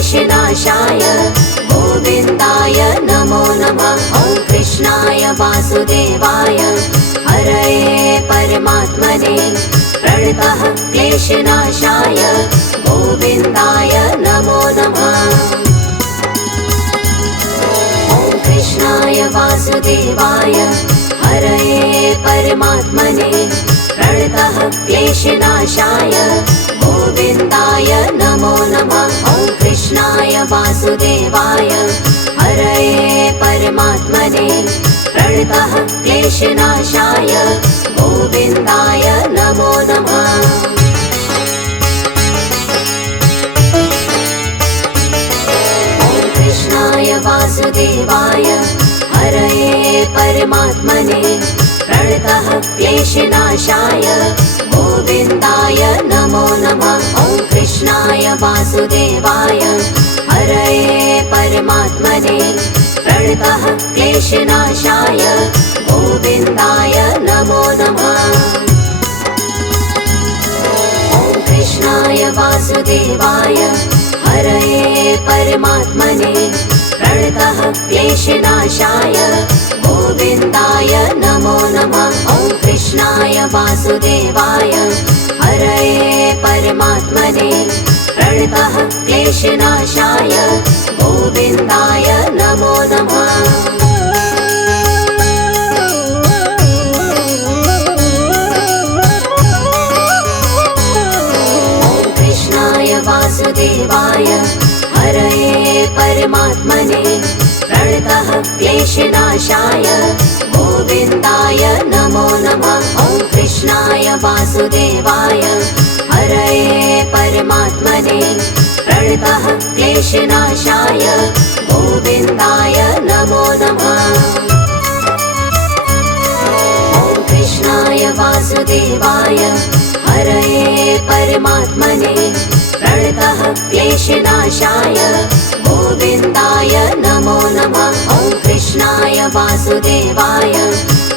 क्लेशनाशाय गोविन्दाय नमो नमः। ॐ कृष्णाय वासुदेवाय हरये परमात्मने प्रणतः क्लेशनाशाय गोविन्दाय नमो नमः। ॐ कृष्णाय वासुदेवाय हरये परमात्मने प्रणतः क्लेशनाशाय गोविन्दाय नमो नमः। ॐ कृष्णाय वासुदेवाय हरये परमात्मने प्रणतः क्लेशनाशाय गोविन्दाय नमो नमः। ॐ कृष्णाय वासुदेवाय हरये परमात्मने प्रणतः क्लेशनाशाय गोविन्दाय नमो नमः। ॐ कृष्णाय वासुदेवाय हरये परमात्मने प्रणतः क्लेशनाशाय गोविन्दाय नमो नमः। ॐ कृष्णाय वासुदेवाय हरये परमात्मने प्रणतः क्लेशनाशाय गोविन्दाय नमो नमः। ॐ कृष्णाय वासुदेवाय हरये परमात्मने प्रणतः क्लेशनाशाय गोविन्दाय नमो नमः। ॐ कृष्णाय वासुदेवाय हरये परमात्मने प्रणतः क्लेशनाशाय गोविन्दाय नमो नमः। ॐ कृष्णाय वासुदेवाय हरये परमात्मने प्रणतः क्लेशनाशाय गोविन्दाय नमो नमः। ॐ कृष्णाय वासुदेवाय हरये परमात्मने प्रणतः क्लेशनाशाय गोविन्दाय नमो नमः। ॐ कृष्णाय वासुदेवाय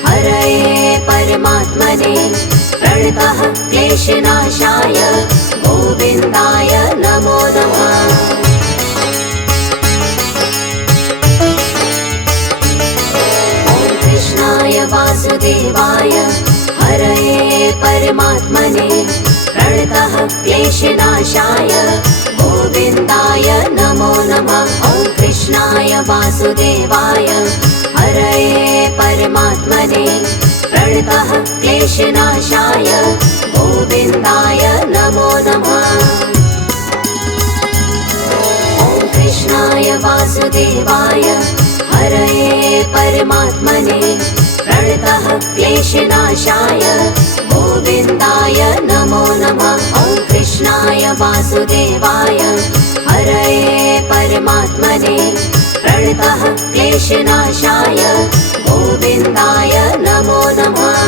हरये परमात्मने प्रणतः क्लेशनाशाय गोविन्दाय नमो नमः। ॐ कृष्णाय वासुदेवाय हरये परमात्मने प्रणतः क्लेशनाशाय गोविन्दाय नमो नमः। ॐ कृष्णाय वासुदेवाय हरये परमात्मने प्रणतः क्लेशनाशाय गोविन्दाय नमो नमः। ॐ कृष्णाय वासुदेवाय हरये परमात्मने प्रणतः क्लेशनाशाय गोविन्दाय नमो नमः। ॐ कृष्णाय वासुदेवाय हरये परमात्मने प्रणतः क्लेशनाशाय गोविन्दाय नमो नमः।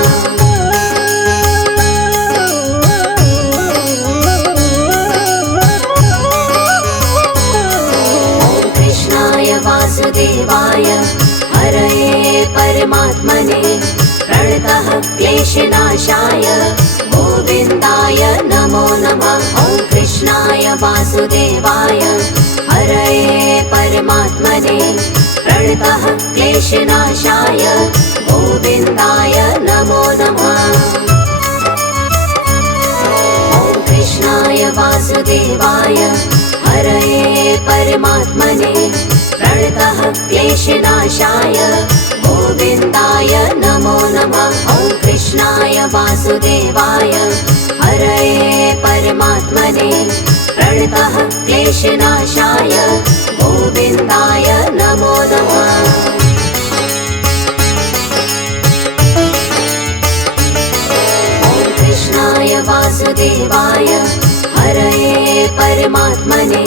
ॐ कृष्णाय वासुदेवाय हरये परमात्मने प्रणतः क्लेशनाशाय गोविन्दाय नमो नमः। ॐ कृष्णाय वासुदेवाय हरये परमात्मने प्रणतः क्लेशनाशाय गोविन्दाय नमो नमः। ॐ कृष्णाय वासुदेवाय हरये परमात्मने प्रणतः क्लेशनाशाय गोविन्दाय नमो नमः। ॐ कृष्णाय वासुदेवाय हरये परमात्मने प्रणतः क्लेशनाशाय गोविन्दाय नमो नमः। ॐ कृष्णाय वासुदेवाय हरये परमात्मने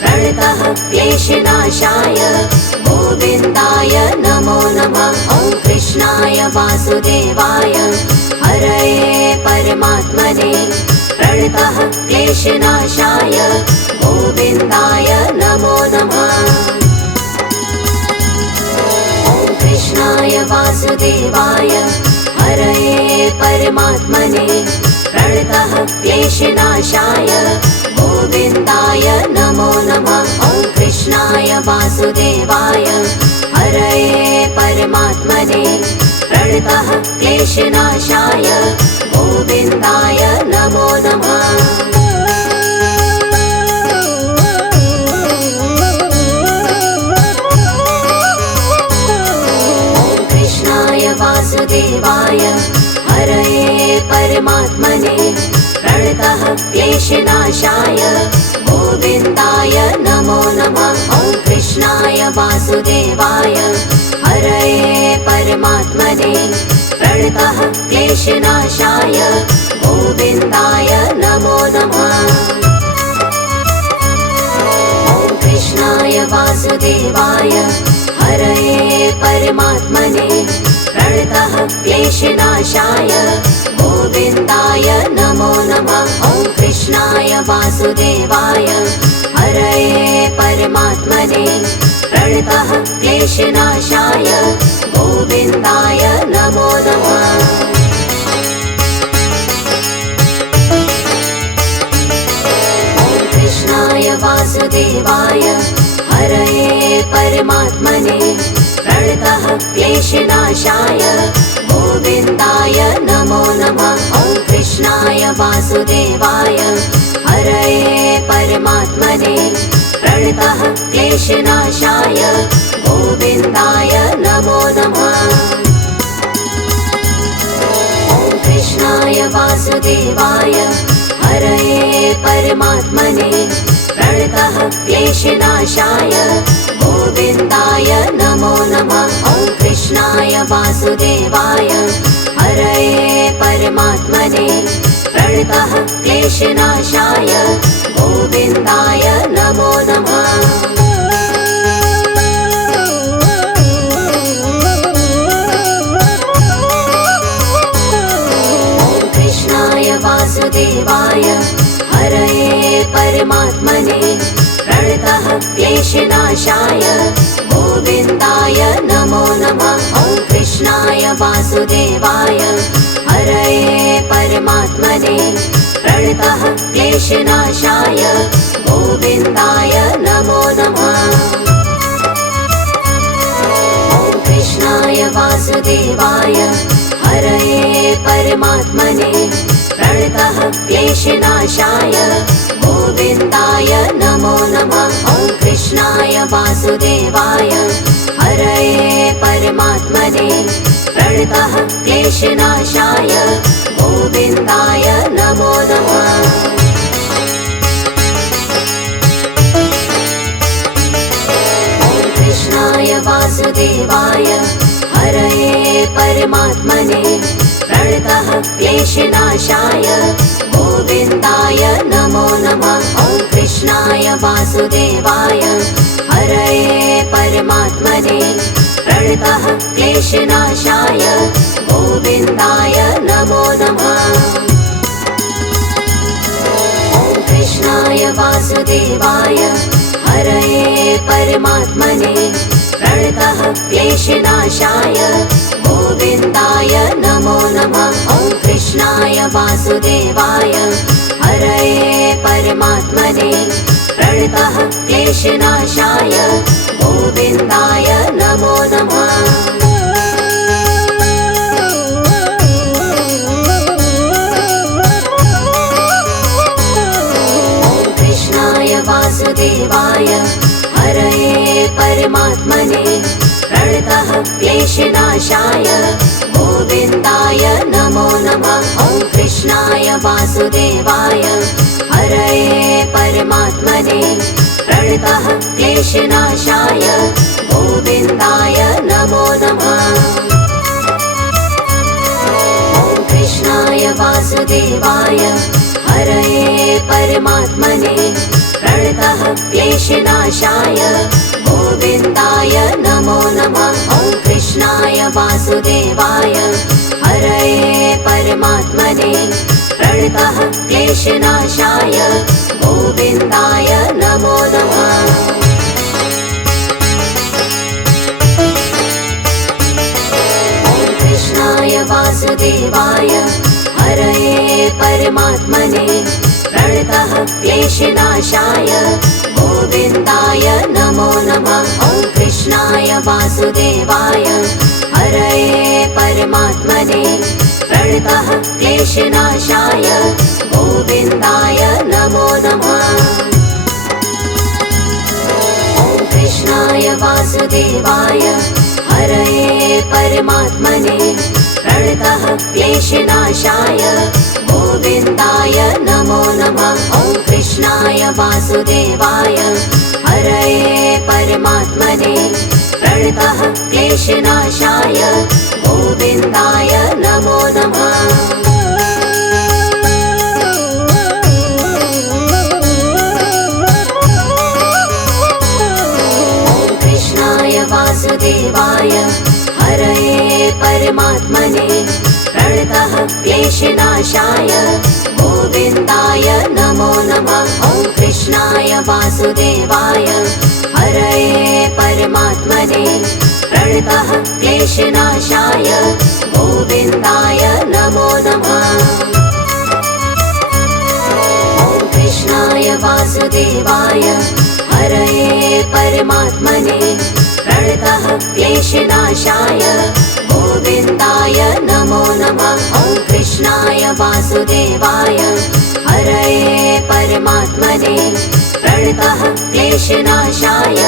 प्रणतः क्लेशनाशाय गोविन्दाय नमो नमः। ॐ कृष्णाय वासुदेवाय हरये परमात्मने प्रणतः क्लेशनाशाय गोविन्दाय नमो नमः। ॐ कृष्णाय वासुदेवाय हरये परमात्मने प्रणतः क्लेशनाशाय गोविन्दाय नमो नमः। वासुदेवाय हरये परमात्मने प्रणतः क्लेशनाशाय गोविन्दाय नमो नमः। वासुदेवाय हरये परमात्मने प्रणतः क्लेशनाशाय गोविन्दाय नमो नमः। ॐ कृष्णाय वासुदेवाय हरये परमात्मने प्रणतः क्लेशनाशाय गोविन्दाय नमो नमः। ॐ कृष्णाय वासुदेवाय हरये परमात्मने प्रणतः क्लेशनाशाय गोविन्दाय नमो नमः। ॐ कृष्णाय वासुदेवाय हरये परमात्मने प्रणतः क्लेशनाशाय गोविन्दाय नमो नमः। ॐ कृष्णाय वासुदेवाय हरये परमात्मने प्रणतः क्लेशनाशाय गोविन्दाय नमो नमः। ॐ कृष्णाय वासुदेवाय हरये परमात्मने प्रणतः क्लेशनाशाय गोविन्दाय नमो नमः। ॐ कृष्णाय वासुदेवाय हरये परमात्मने प्रणतः क्लेशनाशाय गोविन्दाय नमो नमः। ॐ कृष्णाय वासुदेवाय हरये परमात्मने प्रणतः क्लेशनाशाय गोविन्दाय नमो नमः। ॐ कृष्णाय वासुदेवाय हरये परमात्मने प्रणतः क्लेशनाशाय गोविन्दाय नमो नमः। ॐ कृष्णाय वासुदेवाय हरये परमात्मने प्रणतः क्लेशनाशाय गोविन्दाय नमो नमः। ॐ कृष्णाय वासुदेवाय हरये परमात्मने प्रणतः क्लेशनाशाय गोविन्दाय नमो नमः। ॐ कृष्णाय वासुदेवाय हरये परमात्मने प्रणतः क्लेशनाशाय गोविन्दाय नमो नमः। ॐ कृष्णाय वासुदेवाय हरये परमात्मने प्रणतः क्लेशनाशाय गोविन्दाय नमो नमः। ॐ कृष्णाय वासुदेवाय हरये परमात्मने प्रणतः क्लेशनाशाय गोविन्दाय नमो नमः। ॐ कृष्णाय वासुदेवाय हरये परमात्मने प्रणतः क्लेशनाशाय गोविन्दाय नमो नमः। ॐ कृष्णाय वासुदेवाय हरये परमात्मने प्रणतः क्लेशनाशाय गोविन्दाय नमो नमः। ॐ कृष्णाय वासुदेवाय हरये परमात्मने प्रणतः क्लेशनाशाय गोविन्दाय नमो नमः। ॐ कृष्णाय वासुदेवाय हरये परमात्मने प्रणतः क्लेशनाशाय गोविन्दाय नमो नमः। ॐ कृष्णाय वासुदेवाय हरये परमात्मने प्रणतः क्लेशनाशाय गोविन्दाय नमो नमः। ॐ कृष्णाय वासुदेवाय हरये परमात्मने प्रणतः क्लेशनाशाय गोविन्दाय नमो नमः। ॐ कृष्णाय वासुदेवाय हरये परमात्मने प्रणतः क्लेशनाशाय गोविन्दाय नमो नमः। ॐ वासुदेवाय हरये परमात्मने प्रणतः क्लेशनाशाय गोविन्दाय नमो नमः। ॐ कृष्णाय वासुदेवाय हरये परमात्मने प्रणतः क्लेशनाशाय गोविन्दाय नमो नमः। ॐ कृष्णाय वासुदेवाय हरये परमात्मने प्रणतः क्लेशनाशाय गोविन्दाय नमो नमः। ॐ कृष्णाय वासुदेवाय हरये परमात्मने प्रणतः क्लेशनाशाय गोविन्दाय नमो नमः। ॐ कृष्णाय वासुदेवाय हरये परमात्मने प्रणतः क्लेशनाशाय गोविन्दाय नमो नमः। ॐ कृष्णाय वासुदेवाय हरये परमात्मने प्रणतः क्लेशनाशाय गोविन्दाय नमो नमः। ॐ कृष्णाय वासुदेवाय हरये परमात्मने प्रणतः क्लेशनाशाय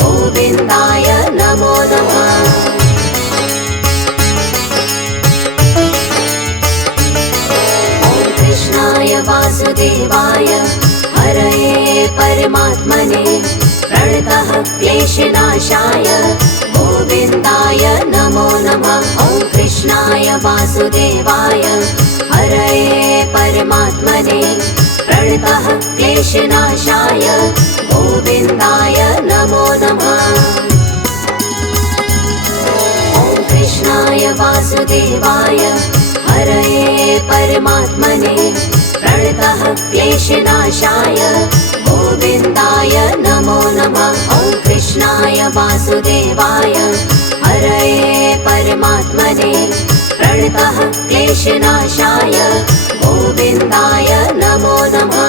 गोविन्दाय नमो नमः। ॐ कृष्णाय वासुदेवाय हरये परमात्मने प्रणतः क्लेशनाशाय गोविन्दाय नमो नमः। ॐ कृष्णाय वासुदेवाय हरये परमात्मने प्रणतः क्लेशनाशाय गोविन्दाय नमो नमः। ॐ कृष्णाय वासुदेवाय हरये परमात्मने प्रणतः क्लेशनाशाय गोविन्दाय नमो नमः। ॐ कृष्णाय वासुदेवाय हरये परमात्मने प्रणतः क्लेशनाशाय गोविन्दाय नमो नमः।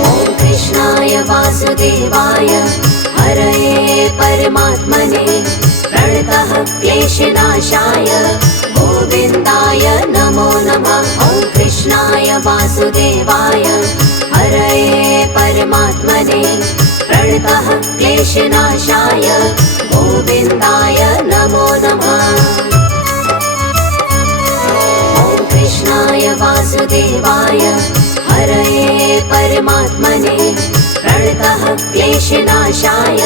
ॐ कृष्णाय वासुदेवाय हरये परमात्मने प्रणतः क्लेशनाशाय गोविन्दाय नमो नमः। ॐ कृष्णाय वासुदेवाय हरये परमात्मने प्रणतः क्लेशनाशाय गोविन्दाय नमो नमः। ॐ कृष्णाय वासुदेवाय हरये परमात्मने प्रणतः क्लेशनाशाय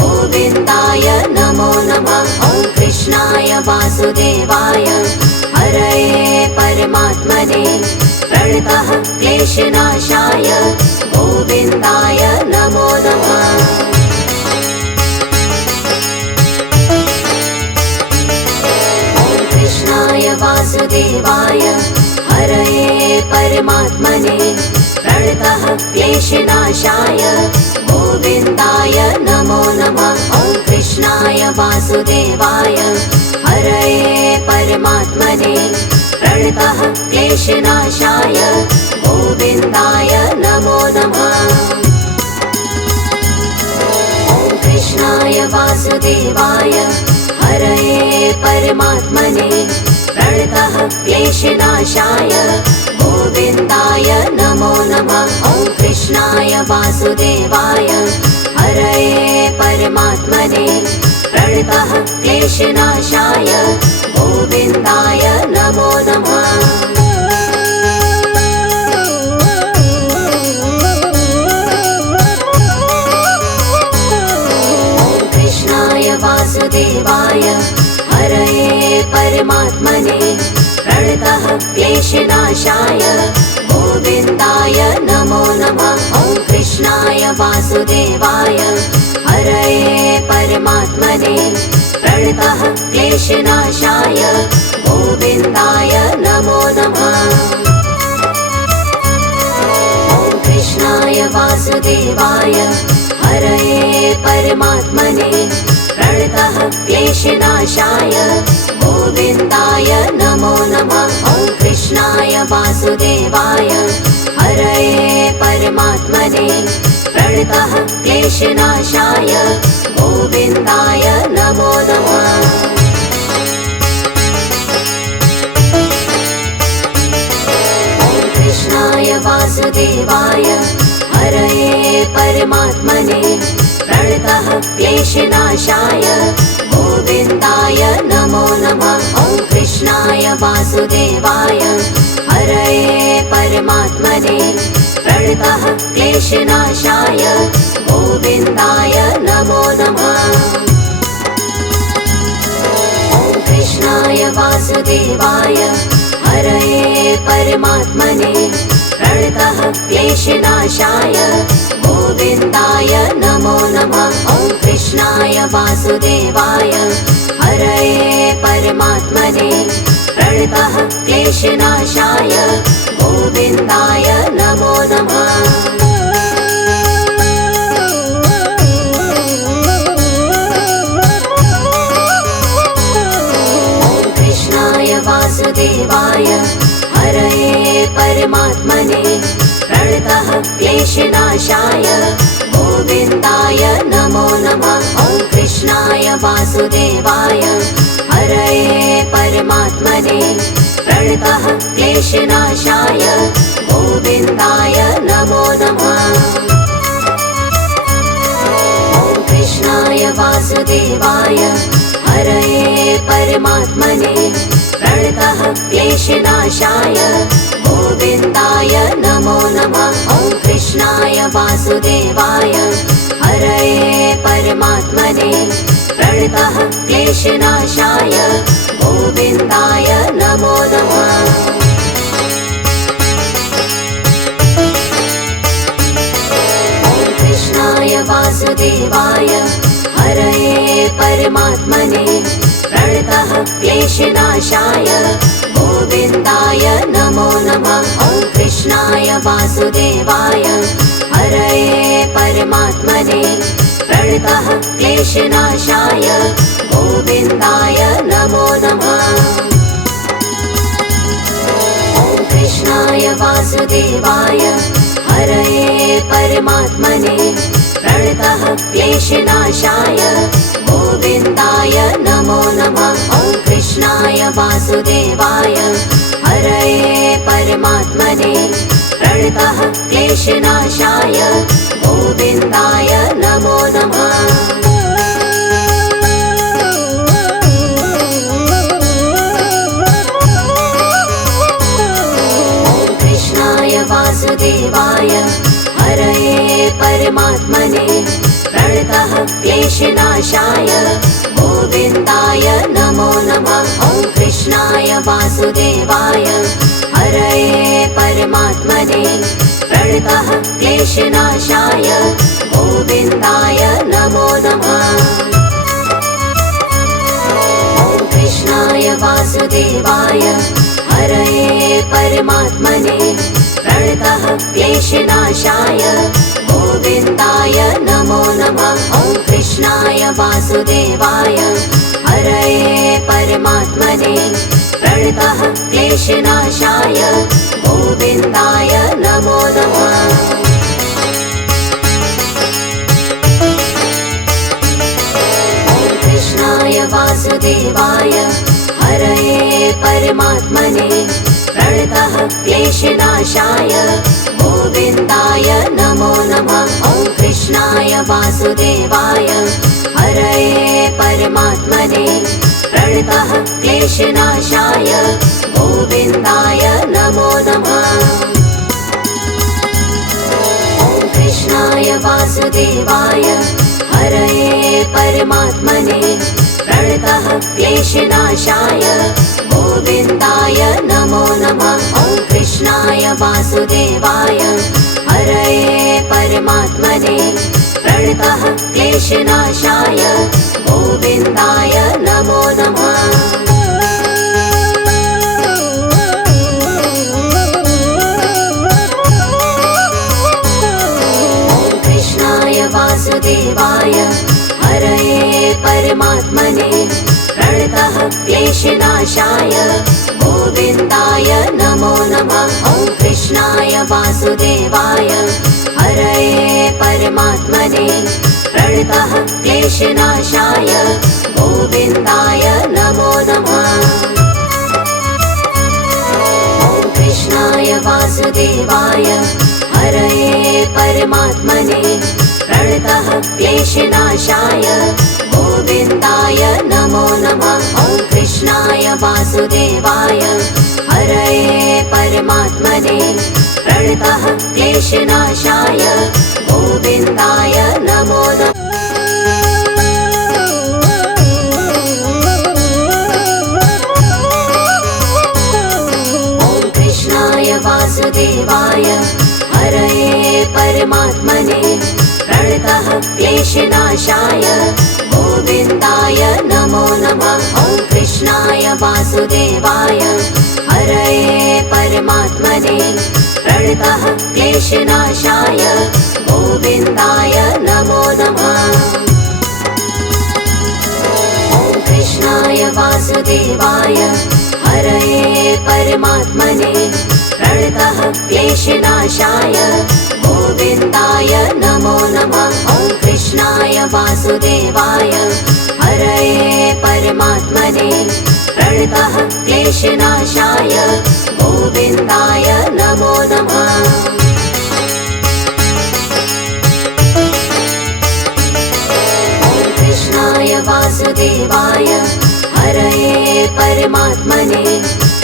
गोविन्दाय नमो नमः। ॐ कृष्णाय वासुदेवाय हरये परमात्मने प्रणतः क्लेशनाशाय गोविन्दाय नमो नमः। ॐ कृष्णाय वासुदेवाय हरये परमात्मने प्रणतः क्लेशनाशाय गोविन्दाय नमो नमः। ॐ कृष्णाय वासुदेवाय हरये परमात्मने प्रणतः क्लेशनाशाय गोविन्दाय नमो नमः। ॐ कृष्णाय वासुदेवाय हरये परमात्मने प्रणतः क्लेशनाशाय गोविन्दाय नमो नमः। ॐ कृष्णाय वासुदेवाय हरये परमात्मने प्रणतः क्लेशनाशाय गोविन्दाय नमो नमः। ॐ कृष्णाय वासुदेवाय हरये परमात्मने प्रणतः क्लेशनाशाय गोविन्दाय नमो नमः। ॐ कृष्णाय वासुदेवाय हरये परमात्मने प्रणतः क्लेशनाशाय गोविन्दाय नमो नमः। ॐ कृष्णाय वासुदेवाय हरये परमात्मने प्रणतः क्लेशनाशाय गोविन्दाय नमो नमः। ॐ कृष्णाय वासुदेवाय वासुदेवाय हरये परमात्मने प्रणतः क्लेशनाशाय गोविन्दाय नमो नमः। कृष्णाय वासुदेवाय हरये परमात्मने प्रणतः क्लेशनाशाय गोविन्दाय नमो नमः। ॐ कृष्णाय वासुदेवाय हरये परमात्मने प्रणतः क्लेशनाशाय गोविन्दाय नमो नमः। ॐ कृष्णाय वासुदेवाय हरये परमात्मने प्रणतः क्लेशनाशाय गोविन्दाय नमो नमः। ॐ कृष्णाय वासुदेवाय हरये परमात्मने प्रणतः क्लेशनाशाय गोविन्दाय नमो नमः। वासुदेवाय हरये परमात्मने प्रणतः क्लेशनाशाय गोविन्दाय नमो नमः। ॐ कृष्णाय वासुदेवाय हरये परमात्मने प्रणतः क्लेशनाशाय गोविन्दाय नमो नमः। ॐ कृष्णाय वासुदेवाय हरये परमात्मने प्रणतः क्लेशनाशाय गोविन्दाय नमो नमः। ॐ कृष्णाय वासुदेवाय हरये परमात्मने प्रणतः क्लेशनाशाय गोविन्दाय नमो नमः। ॐ कृष्णाय वासुदेवाय हरये परमात्मने प्रणतः क्लेशनाशाय गोविन्दाय नमो नमः। ॐ कृष्णाय वासुदेवाय हरये परमात्मने प्रणतः क्लेशनाशाय गोविन्दाय नमो नमः। ॐ कृष्णाय वासुदेवाय हरये परमात्मने प्रणतः क्लेशनाशाय गोविन्दाय नमो नमः। ॐ कृष्णाय वासुदेवाय हरये परमात्मने प्रणतः क्लेशनाशाय गोविन्दाय नमो नमः। ॐ कृष्णाय वासुदेवाय हरये परमात्मने प्रणतः क्लेशनाशाय गोविन्दाय नमो नमः। ॐ कृष्णाय वासुदेवाय हरये परमात्मने प्रणतः क्लेशनाशाय गोविन्दाय नमो नमः। ॐ कृष्णाय वासुदेवाय हरये परमात्मने प्रणतः क्लेशनाशाय गोविन्दाय नमो नमः। ॐ कृष्णाय वासुदेवाय हरये परमात्मने प्रणतः क्लेशनाशाय गोविन्दाय नमो नमः। ॐ कृष्णाय वासुदेवाय हरये परमात्मने प्रणतः क्लेशनाशाय गोविन्दाय नमो नमः। ॐ कृष्णाय वासुदेवाय हरये परमात्मने प्रणतः क्लेशनाशाय गोविन्दाय नमो नमः। ॐ कृष्णाय वासुदेवाय हरये परमात्मने प्रणतः क्लेशनाशाय गोविन्दाय नमो नमः। ॐ कृष्णाय वासुदेवाय हरये परमात्मने प्रणतः क्लेशनाशाय गोविन्दाय नमो नमः। ॐ कृष्णाय वासुदेवाय हरये परमात्मने प्रणतः क्लेशनाशाय गोविन्दाय नमो नमः। कृष्णाय वासुदेवाय हरये परमात्मने प्रणतः क्लेशनाशाय गोविन्दाय नमो नमः। ॐ कृष्णाय वासुदेवाय हरये परमात्मने प्रणतः क्लेशनाशाय गोविन्दाय नमो नमः। ॐ कृष्णाय वासुदेवाय हरये परमात्मने प्रणतः क्लेशनाशाय गोविन्दाय नमो नमः। ॐ कृष्णाय वासुदेवाय हरये परमात्मने प्रणतः क्लेशनाशाय गोविन्दाय नमो नमः। ॐ कृष्णाय वासुदेवाय हरये परमात्मने प्रणतः क्लेशनाशाय गोविन्दाय नमो नमः। ॐ कृष्णाय वासुदेवाय हरये परमात्मने प्रणतः क्लेशनाशाय गोविन्दाय नमो नमः। ॐ कृष्णाय वासुदेवाय हरये परमात्मने प्रणतः क्लेशनाशाय गोविन्दाय नमो नमः। ॐ कृष्णाय वासुदेवाय हरये परमात्मने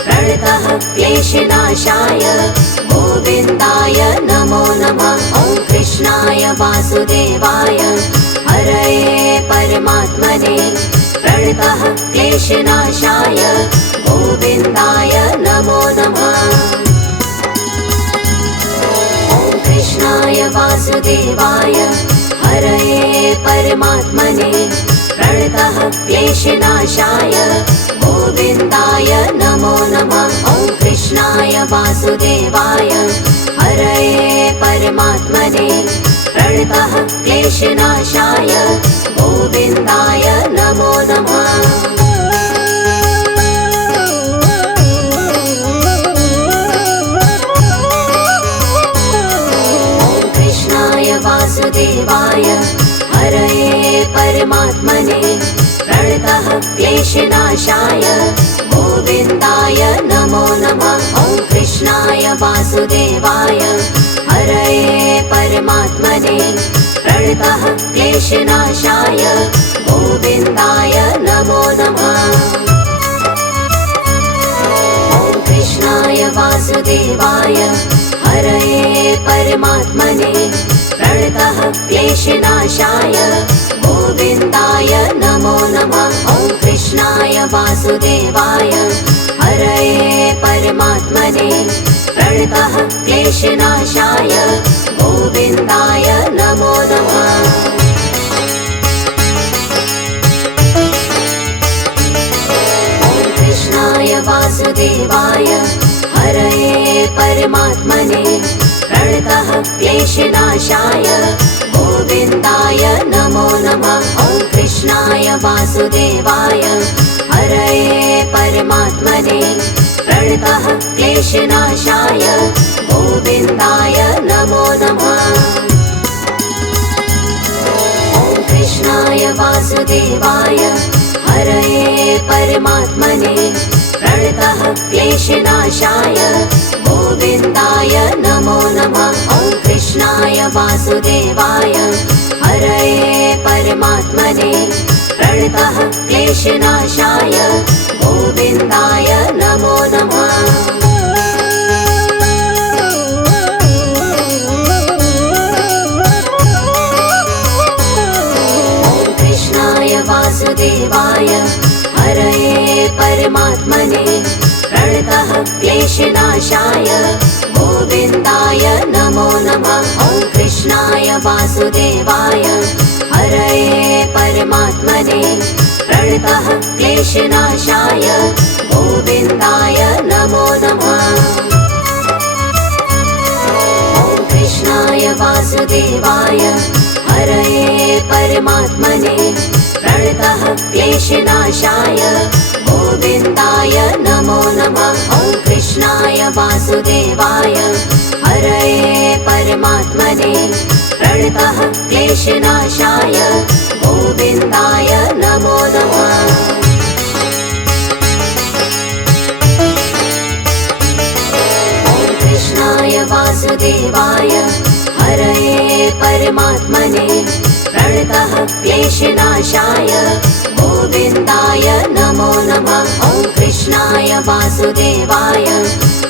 प्रणतः क्लेशनाशाय गोविन्दाय नमो नमः। ॐ कृष्णाय वासुदेवाय हरये परमात्मने प्रणतः क्लेशनाशाय गोविन्दाय नमो नमः। ॐ कृष्णाय वासुदेवाय हरये परमात्मने प्रणतः क्लेशनाशाय गोविन्दाय नमो नमः। ॐ कृष्णाय वासुदेवाय हरये परमात्मने प्रणतः क्लेशनाशाय गोविन्दाय नमो नमः। ॐ कृष्णाय वासुदेवाय हरये परमात्मने प्रणतः क्लेशनाशाय गोविन्दाय नमो नमः। ॐ कृष्णाय वासुदेवाय हरये परमात्मने प्रणतः क्लेशनाशाय गोविन्दाय नमो नमः। ॐ कृष्णाय वासुदेवाय हरये परमात्मने प्रणतः क्लेशनाशाय गोविन्दाय नमो नमः। ॐ कृष्णाय वासुदेवाय हरये परमात्मने प्रणतः क्लेशनाशाय गोविन्दाय नमो नमः। ॐ कृष्णाय वासुदेवाय हरये परमात्मने प्रणतः क्लेशनाशाय गोविन्दाय नमो नमः। ॐ कृष्णाय वासुदेवाय हरये परमात्मने प्रणतः क्लेशनाशाय गोविन्दाय नमो नमः। ॐ कृष्णाय वासुदेवाय हरये परमात्मने प्रणतः क्लेशनाशाय गोविन्दाय नमो नमः। ॐ कृष्णाय वासुदेवाय हरये परमात्मने प्रणतः क्लेशनाशाय गोविन्दाय नमो नमः। ॐ कृष्णाय वासुदेवाय हरये परमात्मने प्रणतः क्लेशनाशाय गोविन्दाय नमो नमः। ॐ कृष्णाय वासुदेवाय हरये परमात्मने प्रणतः क्लेशनाशाय गोविन्दाय नमो नमः। ॐ कृष्णाय वासुदेवाय हरये परमात्मने प्रणतः क्लेशनाशाय गोविन्दाय नमो नमः। ॐ कृष्णाय वासुदेवाय प्रणतः क्लेशनाशाय गोविन्दाय नमो नमः। कृष्णाय वासुदेवाय हरये परमात्मने प्रणतः क्लेशनाशाय गोविन्दाय नमो नमः। ॐ कृष्णाय वासुदेवाय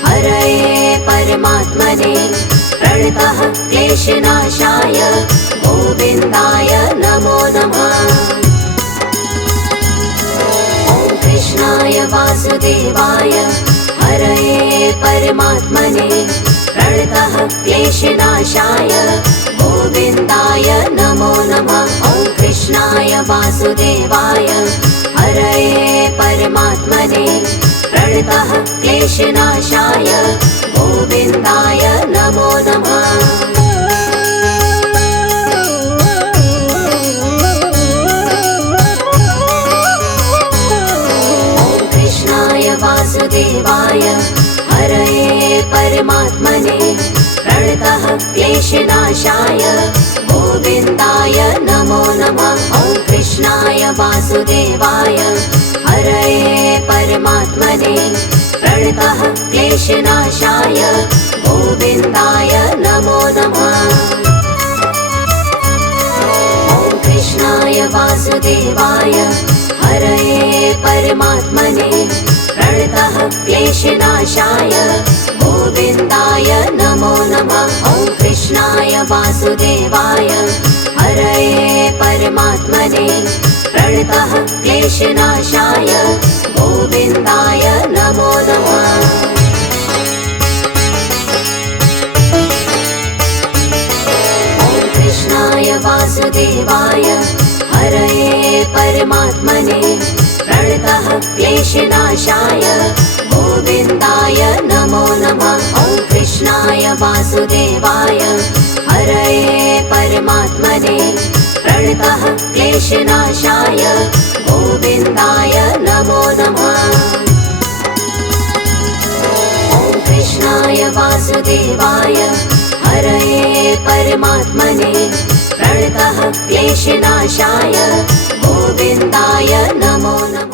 हरये परमात्मने प्रणतः क्लेशनाशाय गोविन्दाय नमो नमः। ॐ कृष्णाय वासुदेवाय हरये परमात्मने प्रणतः क्लेशनाशाय गोविन्दाय नमो नमः। ॐ कृष्णाय वासुदेवाय हरये परमात्मने प्रणतः क्लेशनाशाय गोविन्दाय नमो नमः। वासुदेवाय हरये परमात्मने प्रणतः क्लेशनाशाय गोविन्दाय नमो नमः। ॐ कृष्णाय वासुदेवाय हरये परमात्मने प्रणतः क्लेशनाशाय गोविन्दाय नमो नमः। ॐ कृष्णाय वासुदेवाय हरये परमात्मने प्रणतः क्लेशनाशाय गोविन्दाय नमो नमः। ॐ कृष्णाय वासुदेवाय हरये परमात्मने प्रणतः क्लेशनाशाय गोविन्दाय नमो नमः। ॐ कृष्णाय वासुदेवाय हरये परमात्मने प्रणतः क्लेशनाशाय गोविन्दाय नमो नमः। ॐ कृष्णाय वासुदेवाय हरये परमात्मने प्रणतः क्लेशनाशाय गोविन्दाय नमो नमः। ॐ कृष्णाय वासुदेवाय हरये परमात्मने प्रणतः क्लेशनाशाय गोविन्दाय नमो नमः।